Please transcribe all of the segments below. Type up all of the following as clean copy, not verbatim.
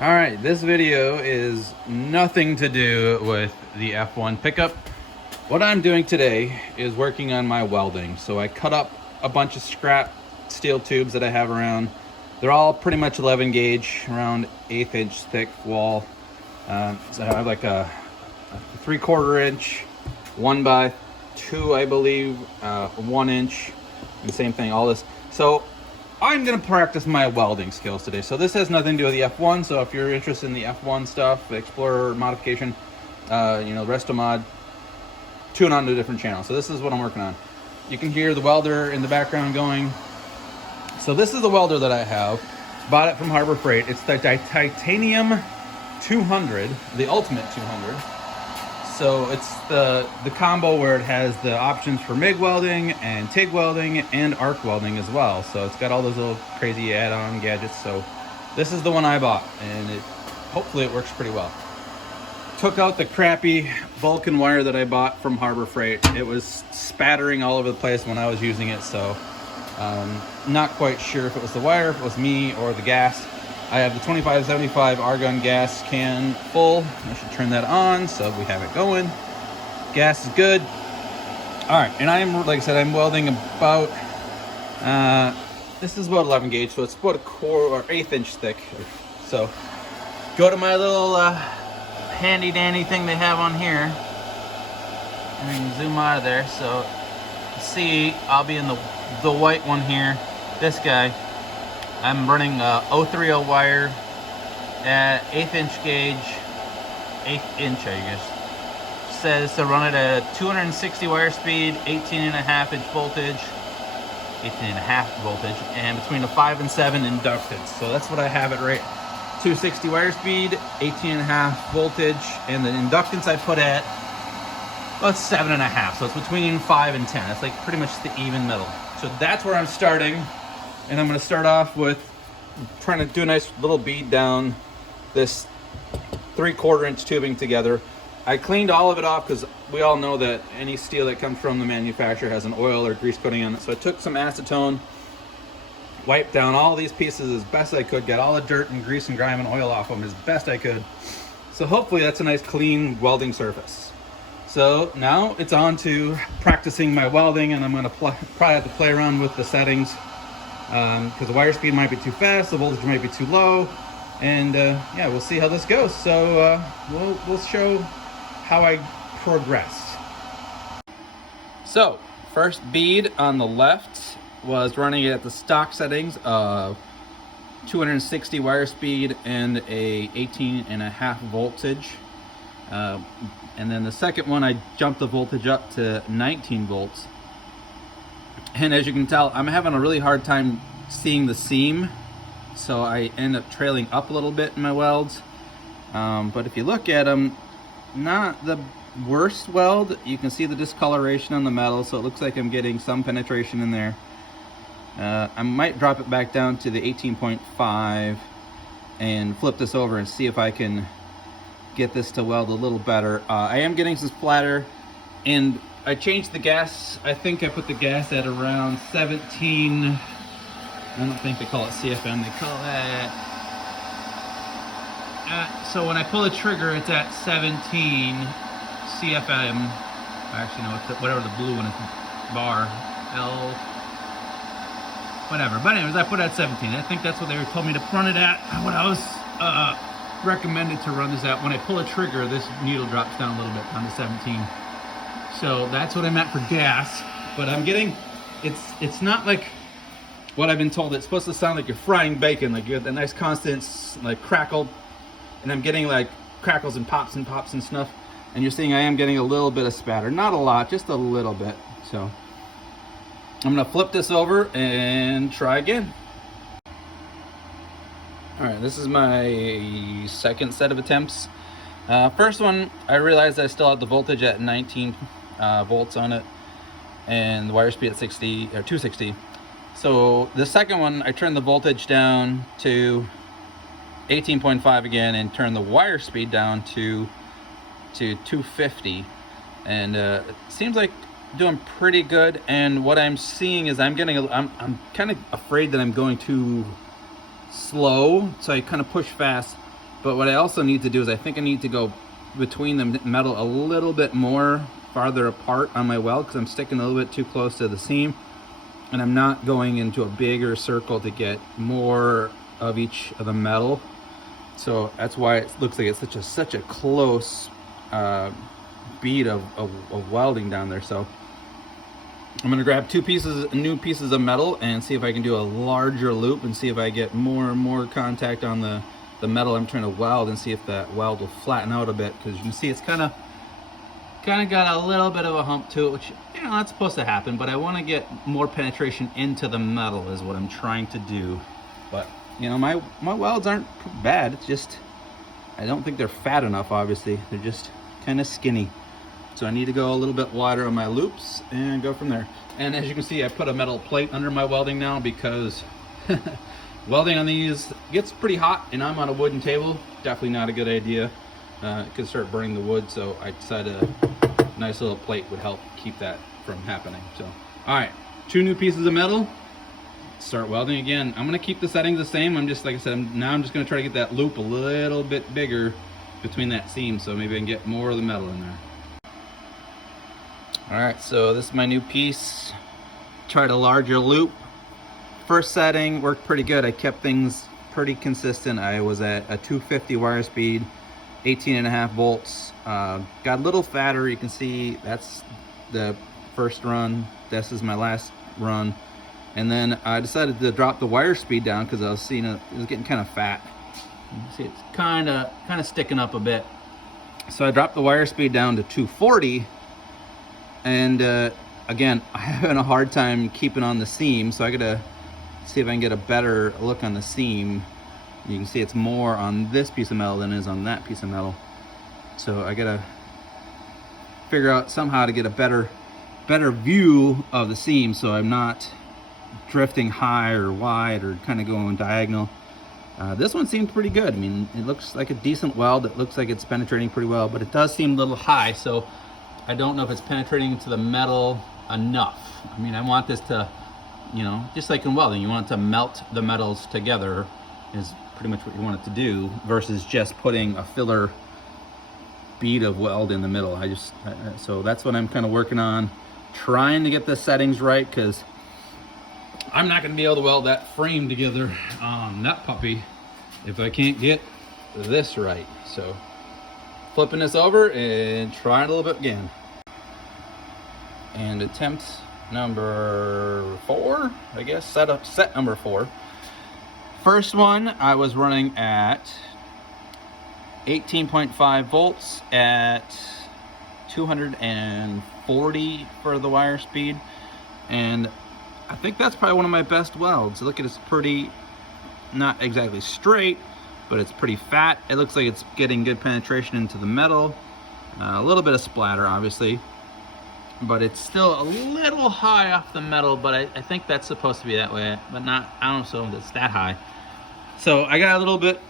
All right, this video is nothing to do with the F1 pickup. What I'm doing today is working on my welding. So I cut up a bunch of scrap steel tubes that I have around. They're all pretty much 11 gauge, around 1/8 inch thick wall. So I have like a 3/4 inch, 1x2, I believe, 1 inch, and same thing, all this. So I'm gonna practice my welding skills today. So this has nothing to do with the F1. So if you're interested in the F1 stuff, the Explorer modification, Resto mod, tune on to a different channel. So this is what I'm working on. You can hear the welder in the background going. So this is the welder that I have. Bought it from Harbor Freight. It's the titanium 200, the ultimate 200. So it's the combo where it has the options for MIG welding and TIG welding and arc welding as well. So it's got all those little crazy add-on gadgets. So this is the one I bought, and hopefully it works pretty well. Took out the crappy Vulcan wire that I bought from Harbor Freight. It was spattering all over the place when I was using it, so not quite sure if it was the wire, if it was me, or the gas. I have the 2575 argon gas can full. I should turn that on so we have it going. Gas is good. All right, and like I said, I'm welding about, this is about 11 gauge, so it's about 1/8 inch thick. So go to my little handy dandy thing they have on here. And I can zoom out of there. So see, I'll be in the white one here. This guy. I'm running 030 wire at 1/8 inch gauge, 1/8 inch I guess. Says to run it at 260 wire speed, 18.5 inch voltage, 18.5 voltage, and between a 5 and 7 inductance. So that's what I have it right. 260 wire speed, 18.5 voltage, and the inductance I put at, well, it's 7.5. So it's between 5 and 10. It's like pretty much the even middle. So that's where I'm starting. And I'm going to start off with trying to do a nice little bead down this 3/4 inch tubing together. I cleaned all of it off because we all know that any steel that comes from the manufacturer has an oil or grease coating on it. So I took some acetone, wiped down all these pieces as best I could, got all the dirt and grease and grime and oil off them as best I could. So hopefully that's a nice clean welding surface. So now it's on to practicing my welding, and I'm going to probably have to play around with the settings. Because the wire speed might be too fast, the voltage might be too low, and yeah, we'll see how this goes. So we'll show how I progress. So first bead on the left was running it at the stock settings of 260 wire speed and a 18.5 voltage, and then the second one I jumped the voltage up to 19 volts. And as you can tell, I'm having a really hard time seeing the seam, so I end up trailing up a little bit in my welds. But if you look at them, not the worst weld. You can see the discoloration on the metal, so it looks like I'm getting some penetration in there. I might drop it back down to the 18.5 and flip this over and see if I can get this to weld a little better. I am getting some splatter, and I changed the gas. I think I put the gas at around 17. I don't think they call it CFM. They call that. So when I pull the trigger, it's at 17 CFM. Actually, no, it's whatever the blue one is. Bar. L. Whatever. But anyways, I put it at 17. I think that's what they told me to run it at. What I was recommended to run this at. When I pull a trigger, this needle drops down a little bit down to 17. So that's what I'm at for gas, but I'm getting, it's not like what I've been told. It's supposed to sound like you're frying bacon, like you have that nice constant like crackle, and I'm getting like crackles and pops and stuff, and you're seeing I am getting a little bit of spatter, not a lot, just a little bit. So I'm gonna flip this over and try again. All right, this is my second set of attempts. First one, I realized I still have the voltage at 19 volts on it, and the wire speed at 60 or 260. So the second one, I turned the voltage down to 18.5 again, and turned the wire speed down to 250, and it seems like doing pretty good. And what I'm seeing is I'm kind of afraid that I'm going too slow, so I kind of push fast. But what I also need to do is I think I need to go between the metal a little bit more farther apart on my weld, because I'm sticking a little bit too close to the seam, and I'm not going into a bigger circle to get more of each of the metal. So that's why it looks like it's such a close bead of welding down there. So I'm gonna grab new pieces of metal and see if I can do a larger loop and see if I get more and more contact on the metal I'm trying to weld, and see if that weld will flatten out a bit, because you can see it's kind of got a little bit of a hump to it, which, you know, that's supposed to happen, but I want to get more penetration into the metal is what I'm trying to do. But, you know, my welds aren't bad. It's just, I don't think they're fat enough, obviously. They're just kind of skinny. So I need to go a little bit wider on my loops and go from there. And as you can see, I put a metal plate under my welding now, because welding on these gets pretty hot, and I'm on a wooden table. Definitely not a good idea. It could start burning the wood, so I decided a nice little plate would help keep that from happening. So, all right, 2 new pieces of metal. Start welding again. I'm gonna keep the settings the same. I'm just, like I said, I'm just gonna try to get that loop a little bit bigger between that seam, so maybe I can get more of the metal in there. All right, so this is my new piece. Tried a larger loop. First setting worked pretty good. I kept things pretty consistent. I was at a 250 wire speed, 18.5 volts. Got a little fatter. You can see that's the first run. This is my last run. And then I decided to drop the wire speed down, because I was seeing it was getting kind of fat. You can see it's kind of sticking up a bit. So I dropped the wire speed down to 240. And again, I'm having a hard time keeping on the seam, so I gotta see if I can get a better look on the seam. You can see it's more on this piece of metal than it is on that piece of metal. So I gotta figure out somehow to get a better view of the seam, so I'm not drifting high or wide or kind of going diagonal. This one seemed pretty good. I mean, it looks like a decent weld. It looks like it's penetrating pretty well, but it does seem a little high, so I don't know if it's penetrating into the metal enough. I mean, I want this to, you know, just like in welding, you want it to melt the metals together, is pretty much what you want it to do, versus just putting a filler bead of weld in the middle. So that's what I'm kind of working on, trying to get the settings right, because I'm not going to be able to weld that frame together on that puppy if I can't get this right. So flipping this over and trying a little bit again. And attempt number 4, I guess, set number 4. First one, I was running at 18.5 volts at 240 for the wire speed, and I think that's probably one of my best welds. Look at it's pretty, not exactly straight, but it's pretty fat. It looks like it's getting good penetration into the metal. A little bit of splatter, obviously, but it's still a little high off the metal, but I think that's supposed to be that way, but not, I don't know if it's that high. So I got a little bit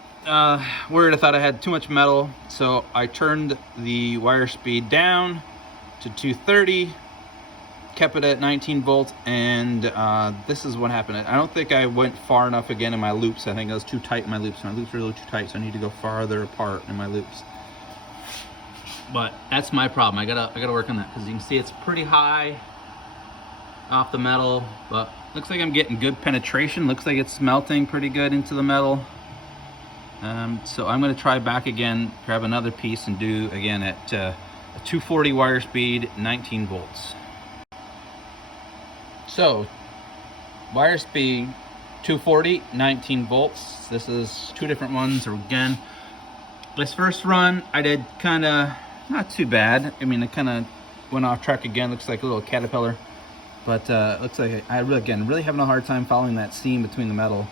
worried. I thought I had too much metal, so I turned the wire speed down to 230, kept it at 19 volts, and this is what happened. I don't think I went far enough again in my loops. I think I was too tight in my loops. My loops are a little too tight, so I need to go farther apart in my loops. But that's my problem. I gotta work on that, because you can see it's pretty high off the metal, but looks like I'm getting good penetration. Looks like it's melting pretty good into the metal. So I'm going to try back again, grab another piece, and do again at a 240 wire speed, 19 volts. So wire speed 240, 19 volts. This is 2 different ones again. This first run I did kind of not too bad. I mean, it kind of went off track again. Looks like a little caterpillar, but looks like I really having a hard time following that seam between the metal,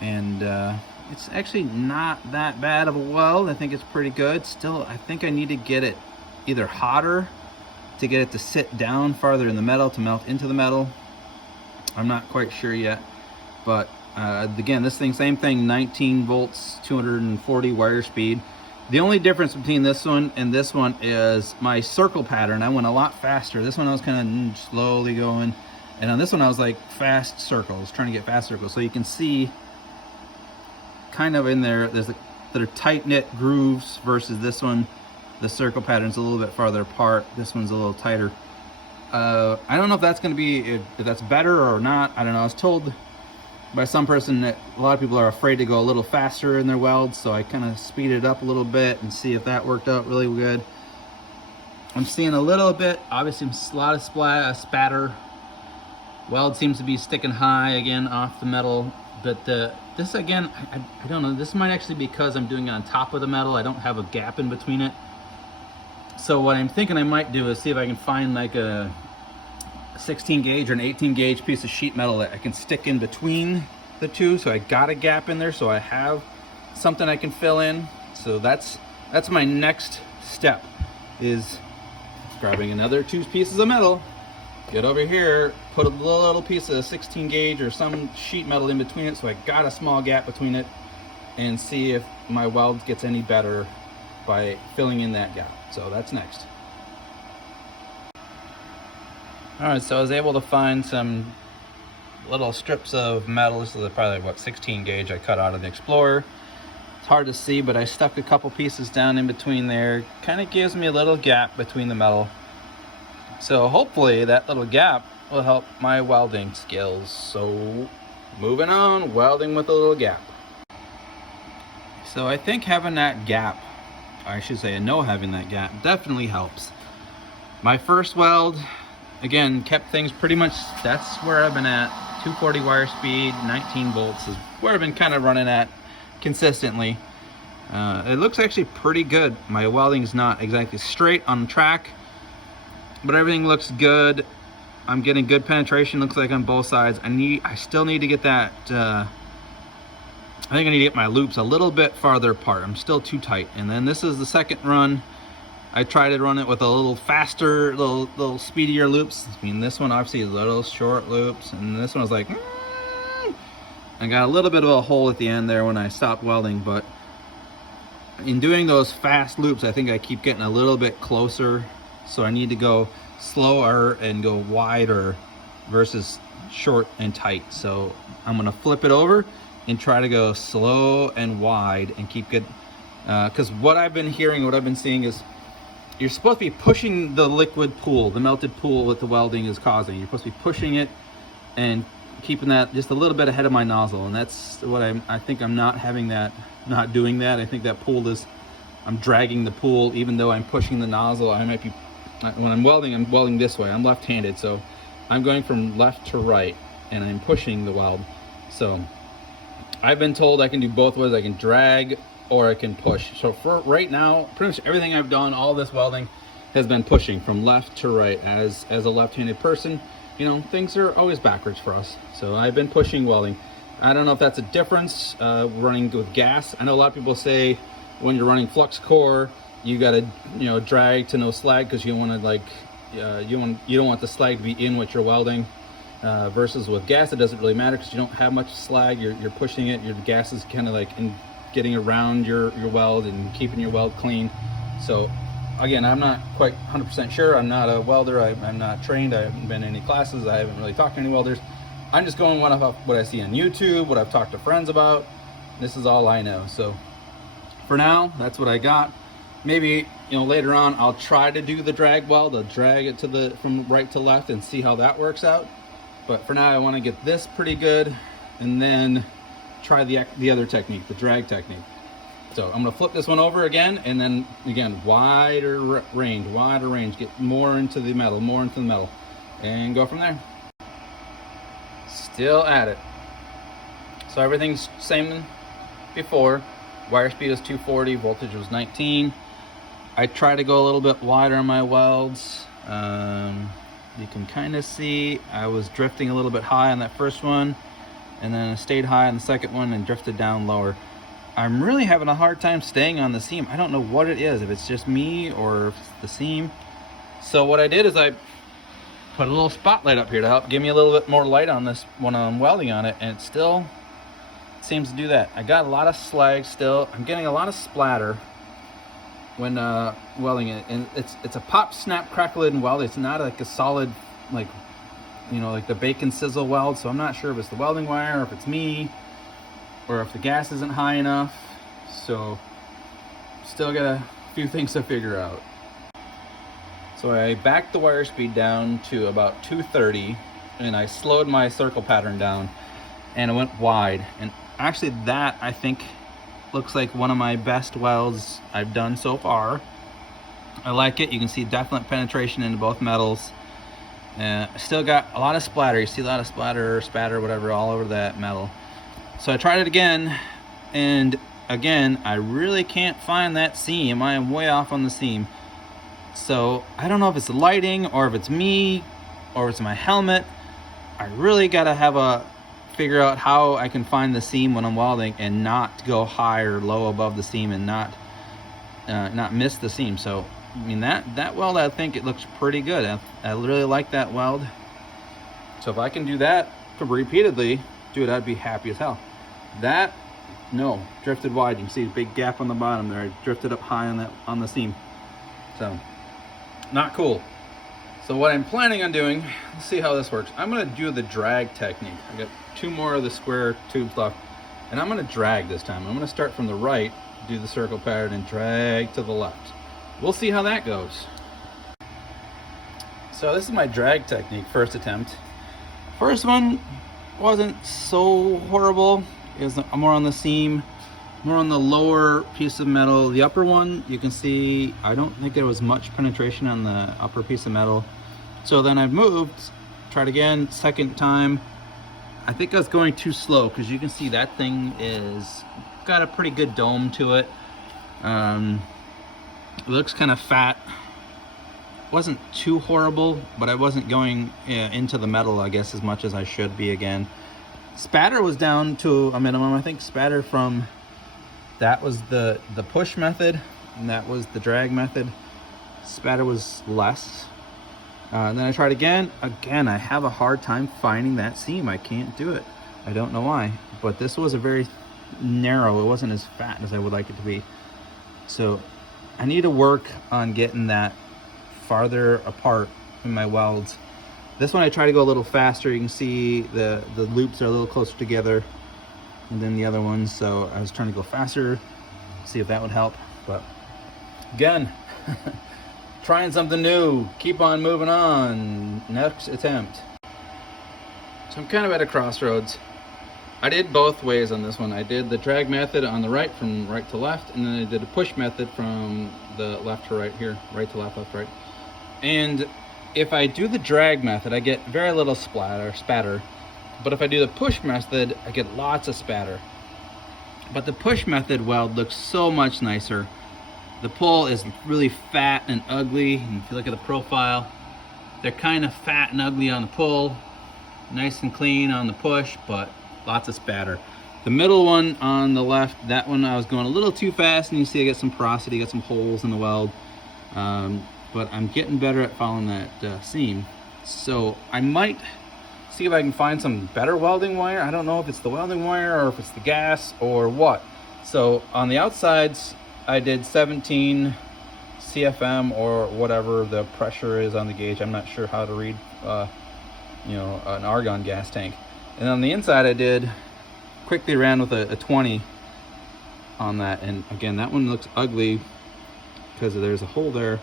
and it's actually not that bad of a weld. I think it's pretty good. Still, I think I need to get it either hotter to get it to sit down farther in the metal, to melt into the metal. I'm not quite sure yet, but again, this thing, same thing, 19 volts, 240 wire speed. The only difference between this one and this one is my circle pattern. I went a lot faster. This one I was kind of slowly going, and on this one I was like fast circles, trying to get fast circles. So you can see kind of in there, there's that are tight-knit grooves versus this one. The circle pattern's a little bit farther apart. This one's a little tighter. I don't know if that's going to be, if that's better or not. I don't know. I was told by some person that a lot of people are afraid to go a little faster in their welds, so I kind of speeded it up a little bit and see if that worked out really good. I'm seeing a little bit, obviously a lot of spatter. Weld seems to be sticking high again off the metal, but this again, I don't know. This might actually be because I'm doing it on top of the metal. I don't have a gap in between it. So what I'm thinking I might do is see if I can find like a 16 gauge or an 18 gauge piece of sheet metal that I can stick in between the two, so I got a gap in there, so I have something I can fill in. So that's my next step, is grabbing another 2 pieces of metal, get over here, put a little piece of 16 gauge or some sheet metal in between it, so I got a small gap between it, and see if my weld gets any better by filling in that gap. So that's next. All right, so I was able to find some little strips of metal. This is probably what, 16 gauge I cut out of the Explorer. It's hard to see, but I stuck a couple pieces down in between there. Kind of gives me a little gap between the metal. So hopefully that little gap will help my welding skills. So moving on, welding with a little gap. So I think having that gap, I should say I know having that gap, definitely helps. My first weld, again, kept things pretty much, that's where I've been at. 240 wire speed, 19 volts is where I've been kind of running at consistently. It looks actually pretty good. My welding's not exactly straight on track, but everything looks good. I'm getting good penetration, looks like, on both sides. I still need to get that, I think I need to get my loops a little bit farther apart. I'm still too tight. And then this is the second run. I tried to run it with a little faster, little speedier loops. I mean, this one obviously is little short loops, and this one was like, I got a little bit of a hole at the end there when I stopped welding, but in doing those fast loops, I think I keep getting a little bit closer. So I need to go slower and go wider versus short and tight. So I'm gonna flip it over and try to go slow and wide and keep good, because what I've been hearing, what I've been seeing is you're supposed to be pushing the liquid pool, the melted pool that the welding is causing. You're supposed to be pushing it and keeping that just a little bit ahead of my nozzle, and that's what I think I'm not having that, not doing that. I think that pool is, I'm dragging the pool even though I'm pushing the nozzle. I might be, when I'm welding this way. I'm left-handed, so I'm going from left to right and I'm pushing the weld. So I've been told I can do both ways. I can drag or I can push. So for right now, pretty much everything I've done, all this welding has been pushing from left to right. As a left-handed person, you know, things are always backwards for us. So I've been pushing welding. I don't know if that's a difference running with gas. I know a lot of people say when you're running flux core, you gotta, you know, drag to no slag because you want to, like, you don't want the slag to be in what you're welding. Versus with gas, it doesn't really matter because you don't have much slag. You're pushing it. Your gas is kind of like getting around your weld and keeping your weld clean. So again, I'm not quite 100% sure. I'm not a welder. I'm not trained. I haven't been in any classes. I haven't really talked to any welders. I'm just going what I see on YouTube, what I've talked to friends about. This is all I know. So for now, that's what I got. Maybe, you know, later on I'll try to do the drag weld. I'll drag it from right to left and see how that works out. But for now, I want to get this pretty good and then try the other technique, the drag technique. So I'm going to flip this one over again, and then again, wider range, get more into the metal, and go from there. Still at it. So everything's same before. Wire speed was 240, voltage was 19. I try to go a little bit wider on my welds. You can kind of see I was drifting a little bit high on that first one, and then I stayed high on the second one and drifted down lower. I'm really having a hard time staying on the seam. I don't know what it is, if it's just me or if it's the seam. So what I did is I put a little spotlight up here to help give me a little bit more light on this when I'm welding on it, and it still seems to do that. I got a lot of slag still. I'm getting a lot of splatter when welding it, and it's a pop, snap, crackle, and weld. It's not like a solid, like, you know, like the bacon sizzle weld. So I'm not sure if it's the welding wire or if it's me or if the gas isn't high enough. So still got a few things to figure out. So I backed the wire speed down to about 230 and I slowed my circle pattern down and it went wide. And actually that, I think, looks like one of my best welds I've done so far. I like it. You can see definite penetration into both metals. Still got a lot of splatter. You see a lot of splatter or spatter, whatever, all over that metal. So I tried it again, and again, I really can't find that seam. I am way off on the seam. So I don't know if it's the lighting or if it's me or if it's my helmet. I really gotta figure out how I can find the seam when I'm welding and not go high or low above the seam and not miss the seam. So I mean, that weld, I think it looks pretty good. I really like that weld. So if I can do that repeatedly, dude, I'd be happy as hell. That, no, drifted wide. You can see a big gap on the bottom there. I drifted up high on the seam. So, not cool. So what I'm planning on doing, let's see how this works. I'm gonna do the drag technique. I got 2 more of the square tubes left, and I'm gonna drag this time. I'm gonna start from the right, do the circle pattern, and drag to the left. We'll see how that goes. So this is my drag technique, first attempt. First one wasn't so horrible. It was more on the seam, more on the lower piece of metal. The upper one, you can see, I don't think there was much penetration on the upper piece of metal. So then I've moved, tried again, second time. I think I was going too slow because you can see that thing is got a pretty good dome to it. It looks kind of fat. Wasn't too horrible, but I wasn't going into the metal, I guess, as much as I should be again. Spatter was down to a minimum. I think spatter from, that was the push method, and that was the drag method. Spatter was less. And then I tried again. Again, I have a hard time finding that seam. I can't do it. I don't know why, but this was a very narrow. It wasn't as fat as I would like it to be. So I need to work on getting that farther apart in my welds. This one I try to go a little faster. You can see the loops are a little closer together than the other ones. So I was trying to go faster, see if that would help. But again, trying something new, keep on moving on, next attempt. So I'm kind of at a crossroads. I did both ways on this one. I did the drag method on the right, from right to left, and then I did a push method from the left to right here, right to left, left, right. And if I do the drag method, I get very little spatter. But if I do the push method, I get lots of spatter. But the push method weld looks so much nicer. The pull is really fat and ugly. And if you look at the profile, they're kind of fat and ugly on the pull, nice and clean on the push, but lots of spatter. The middle one on the left, that one I was going a little too fast, and you see I got some porosity, got some holes in the weld. But I'm getting better at following that seam. So I might see if I can find some better welding wire. I don't know if it's the welding wire or if it's the gas or what. So on the outsides, I did 17 CFM or whatever the pressure is on the gauge. I'm not sure how to read, an argon gas tank. And on the inside, I quickly ran with a 20 on that. And again, that one looks ugly because there's a hole there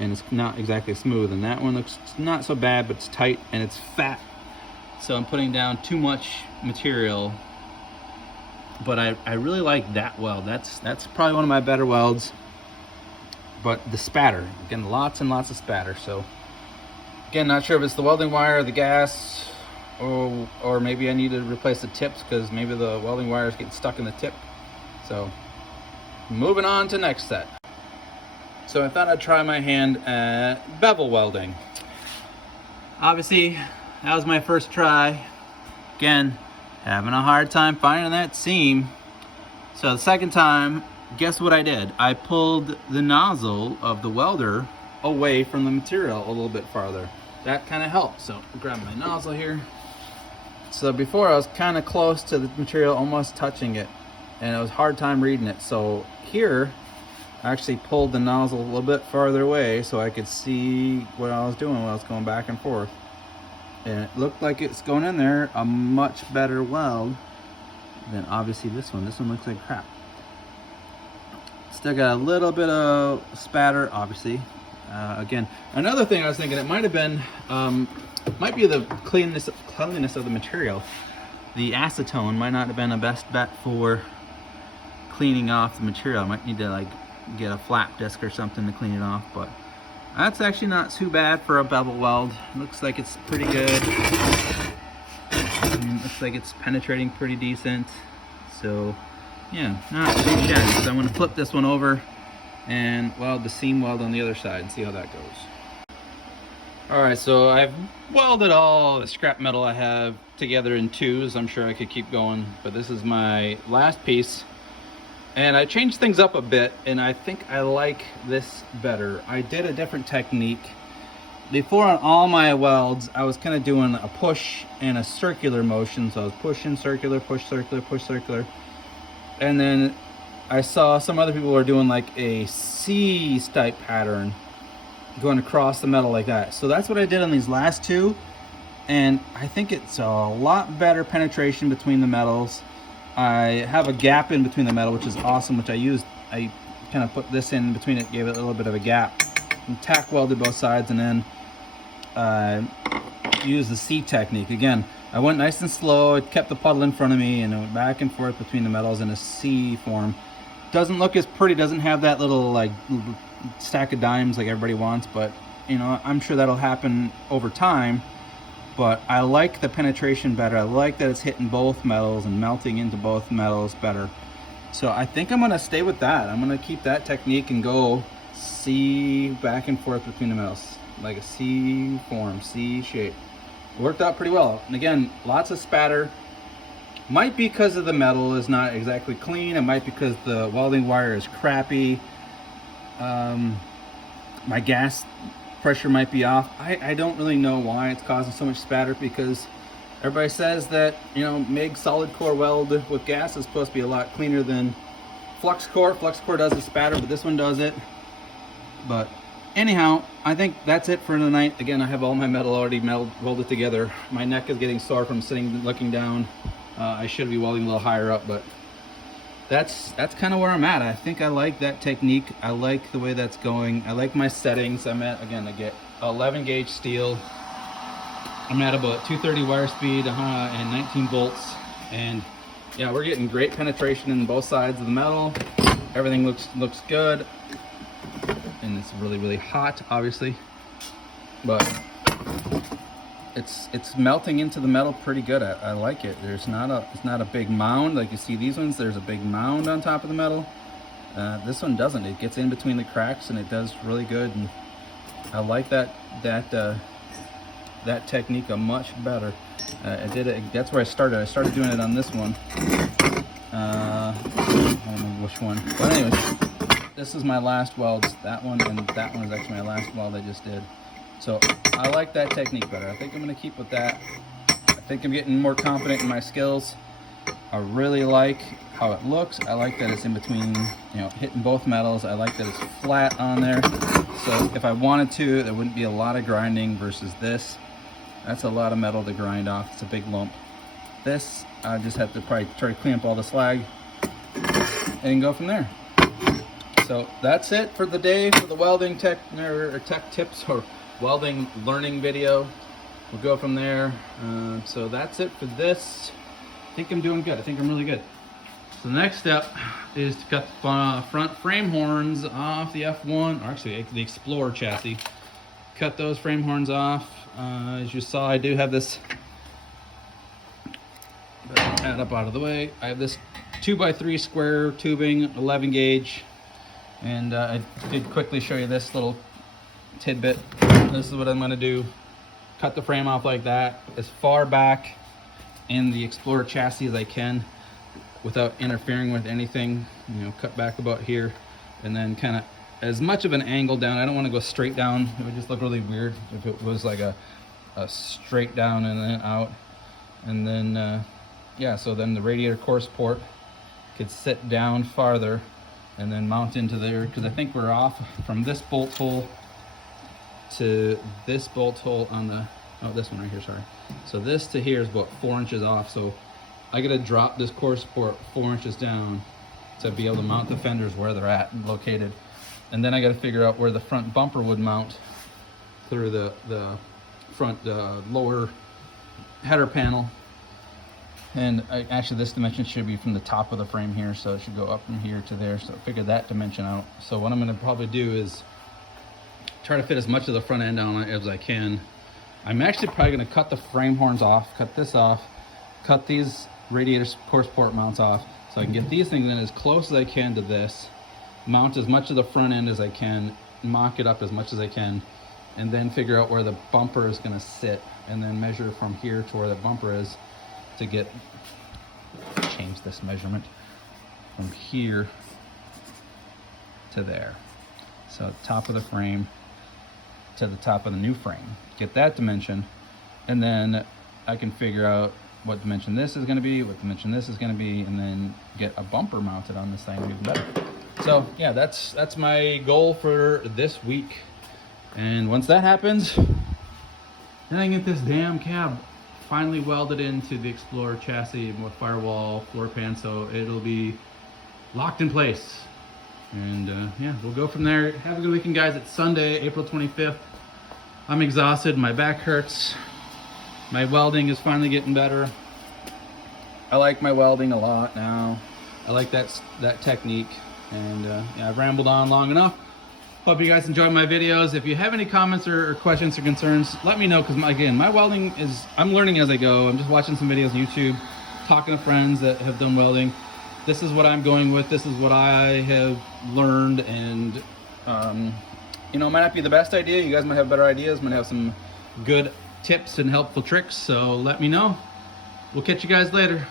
and it's not exactly smooth. And that one looks not so bad, but it's tight and it's fat. So I'm putting down too much material. But I really like that weld. That's probably one of my better welds. But the spatter, again, lots and lots of spatter. So again, not sure if it's the welding wire or the gas, or maybe I need to replace the tips because maybe the welding wire is getting stuck in the tip. So moving on to next set. So I thought I'd try my hand at bevel welding. Obviously, that was my first try. Again, having a hard time finding that seam. So the second time, guess what I did? I pulled the nozzle of the welder away from the material a little bit farther. That kind of helped. So I'll grab my nozzle here. So before I was kind of close to the material, almost touching it, and it was a hard time reading it. So here, I actually pulled the nozzle a little bit farther away so I could see what I was doing when I was going back and forth. And it looked like it's going in there a much better weld than obviously this one. This one looks like crap. Still got a little bit of spatter, obviously. Again, another thing I was thinking, it might have been, might be the cleanliness of the material. The acetone might not have been the best bet for cleaning off the material. I might need to like get a flap disc or something to clean it off, but that's actually not too bad for a bevel weld. Looks like it's pretty good. Looks like it's penetrating pretty decent. So yeah, not too shabby. So I'm going to flip this one over and weld the seam weld on the other side and see how that goes. All right, so I've welded all the scrap metal I have together in twos. I'm sure I could keep going, but this is my last piece. And I changed things up a bit, and I think I like this better. I did a different technique. Before on all my welds, I was kind of doing a push and a circular motion. So I was pushing circular, push circular, push circular. And then I saw some other people were doing like a C-type pattern going across the metal like that. So that's what I did on these last two. And I think it's a lot better penetration between the metals. I have a gap in between the metal, which is awesome, which I kind of put this in between it, gave it a little bit of a gap. And tack welded both sides, and then used the C technique. Again, I went nice and slow. It kept the puddle in front of me, and it went back and forth between the metals in a C form. Doesn't look as pretty, doesn't have that little like stack of dimes like everybody wants, but you know, I'm sure that'll happen over time. But I like the penetration better. I like that it's hitting both metals and melting into both metals better. So I think I'm gonna stay with that. I'm gonna keep that technique and go C back and forth between the metals, like a C form, C shape. It worked out pretty well. And again, lots of spatter. Might be because of the metal is not exactly clean. It might be because the welding wire is crappy. My gas pressure might be off. I don't really know why it's causing so much spatter, because everybody says that, you know, MIG solid core weld with gas is supposed to be a lot cleaner than flux core. Flux core does the spatter, but this one does it. But anyhow, I think that's it for the night. Again, I have all my metal already welded together. My neck is getting sore from sitting looking down. I should be welding a little higher up, but that's kind of where I'm at. I think I like that technique. I like the way that's going. I like my settings. I'm at, again, I get 11 gauge steel. I'm at about 230 wire speed and 19 volts. And yeah, we're getting great penetration in both sides of the metal. Everything looks good. And it's really, really hot, obviously. But it's melting into the metal pretty good. I like it. It's not a big mound like you see these ones. There's a big mound on top of the metal. This one doesn't. It gets in between the cracks and it does really good. And I like that technique much better. I did it. That's where I started. I started doing it on this one. I don't know which one. But anyways, this is my last welds. That one and that one is actually my last weld I just did. So I like that technique better. I think I'm going to keep with that. I think I'm getting more confident in my skills. I really like how it looks. I like that it's in between, you know, hitting both metals. I like that it's flat on there. So if I wanted to, there wouldn't be a lot of grinding versus this. That's a lot of metal to grind off. It's a big lump. This, I just have to probably try to clean up all the slag and go from there. So that's it for the day for the welding tech tips or welding learning video. We'll go from there. So that's it for this. I think I'm doing good. I think I'm really good. So the next step is to cut the front frame horns off the F1, or actually the Explorer chassis. Cut those frame horns off. As you saw, I do have this, add up out of the way. I have this 2x3 square tubing, 11 gauge. And I did quickly show you this little tidbit. This is what I'm going to do. Cut the frame off like that, as far back in the Explorer chassis as I can without interfering with anything. You know, cut back about here, and then kind of as much of an angle down. I don't want to go straight down. It would just look really weird if it was like a straight down and then out. And then yeah, so then the radiator core support could sit down farther and then mount into there, because I think we're off from this bolt hole to this bolt hole on the, oh, this one right here, sorry. So this to here is about 4 inches off, so I gotta drop this core support 4 inches down to be able to mount the fenders where they're at and located. And then I got to figure out where the front bumper would mount through the front lower header panel. And actually this dimension should be from the top of the frame here, so it should go up from here to there. So I figured that dimension out. So what I'm going to probably do is try to fit as much of the front end on it as I can. I'm actually probably going to cut the frame horns off, cut this off, cut these radiator core support mounts off, so I can get these things in as close as I can to this, mount as much of the front end as I can, mock it up as much as I can, and then figure out where the bumper is going to sit, and then measure from here to where the bumper is to get, change this measurement from here to there. So top of the frame to the top of the new frame. Get that dimension, and then I can figure out what dimension this is going to be, what dimension this is going to be, and then get a bumper mounted on this thing even better. So yeah, that's my goal for this week. And once that happens, then I can get this damn cab finally welded into the Explorer chassis with firewall, floor pan, so it'll be locked in place. And yeah, we'll go from there. Have a good weekend, guys. It's Sunday, April 25th. I'm exhausted, my back hurts. My welding is finally getting better. I like my welding a lot now. I like that technique. And yeah, I've rambled on long enough. Hope you guys enjoy my videos. If you have any comments or questions or concerns, let me know, because again, my welding is, I'm learning as I go. I'm just watching some videos on YouTube, talking to friends that have done welding. This is what I'm going with. This is what I have learned, and you know, it might not be the best idea. You guys might have better ideas, might have some good tips and helpful tricks, so let me know. We'll catch you guys later.